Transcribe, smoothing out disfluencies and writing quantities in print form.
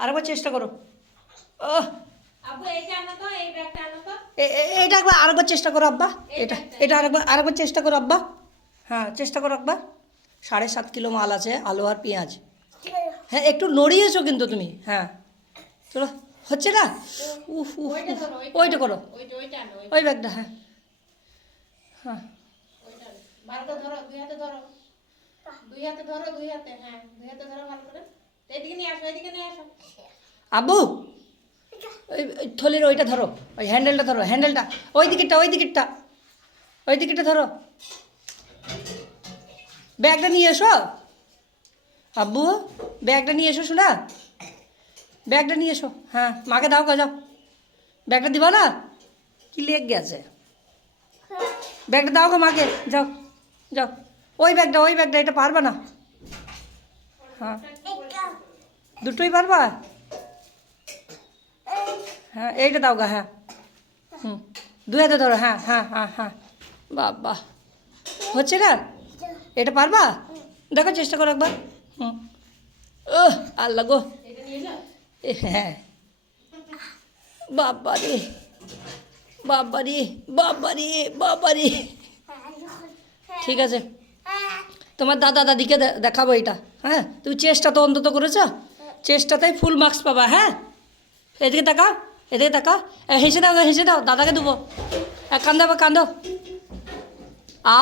আরেকবার চেষ্টা করো। ও আব্বু এইটা আনো তো, এই ব্যাগটা আনো তো। এইটা একবার আরেকবার চেষ্টা করো আব্বা। এটা আরেকবার চেষ্টা করো আব্বা। হ্যাঁ চেষ্টা করো একবার। 7.5 কিলো মাল আছে, আলু আর পেঁয়াজ। হ্যাঁ একটু নড়িয়েছো কিন্তু তুমি। হ্যাঁ চলো, হচ্ছে না? উফ উফ ওইটা উফ। ধরো, ওইটা করো, ওইটা আনো, ওই ব্যাগটা। হ্যাঁ হ্যাঁ ওইটা আনো। ভালো করে ধরো, দুই হাতে ধরো। দুই হাতে ধরো, দুই হাতে, হ্যাঁ দুই হাতে ধরো ভালো করে। এইদিকে নিয়ে আসো, এইদিকে নিয়ে আসো। আব্বু ওই থলির ওইটা ধরো, ওই হ্যান্ডেলটা ধরো, হ্যান্ডেলটা ওই দিকেরটা, ওই দিকেরটা, ওই দিকেরটা ধরো। ব্যাগটা নিয়ে এসো আব্বু, ব্যাগটা নিয়ে এসো শোনা, ব্যাগটা নিয়ে এসো। হ্যাঁ মাকে দাও, যাও। ব্যাগটা দিবা না? কি লেগ গেছে? ব্যাগটা দাও গো মাকে, যাও যাও। ওই ব্যাগটা এটা পারবা না? হ্যাঁ দুটোই পারবা? হ্যাঁ এইটা দাও গা। হ্যাঁ হুম, দুই হাতে ধরো। হ্যাঁ হ্যাঁ হ্যাঁ হ্যাঁ, বাবা হচ্ছে না? এটা পারবা? দেখো চেষ্টা করো একবার। হুম, ও আল্লাহ গো। এটা নিয়ে যাও। হ্যাঁ বাবা রে, বাবা রে, বাবা রে, বাবা রে। ঠিক আছে, তোমার দাদা দাদিকে দেখাবো এটা। হ্যাঁ তুমি চেষ্টা তো অন্তত করেছো, চেষ্টাতেই ফুল মার্কস পাবা। হ্যাঁ এদিকে তাকাও, এদিকে তাকাও। হেসে দাও, হেসে দাও, দাদাকে দেবো। কান্দো, কান্দো। আ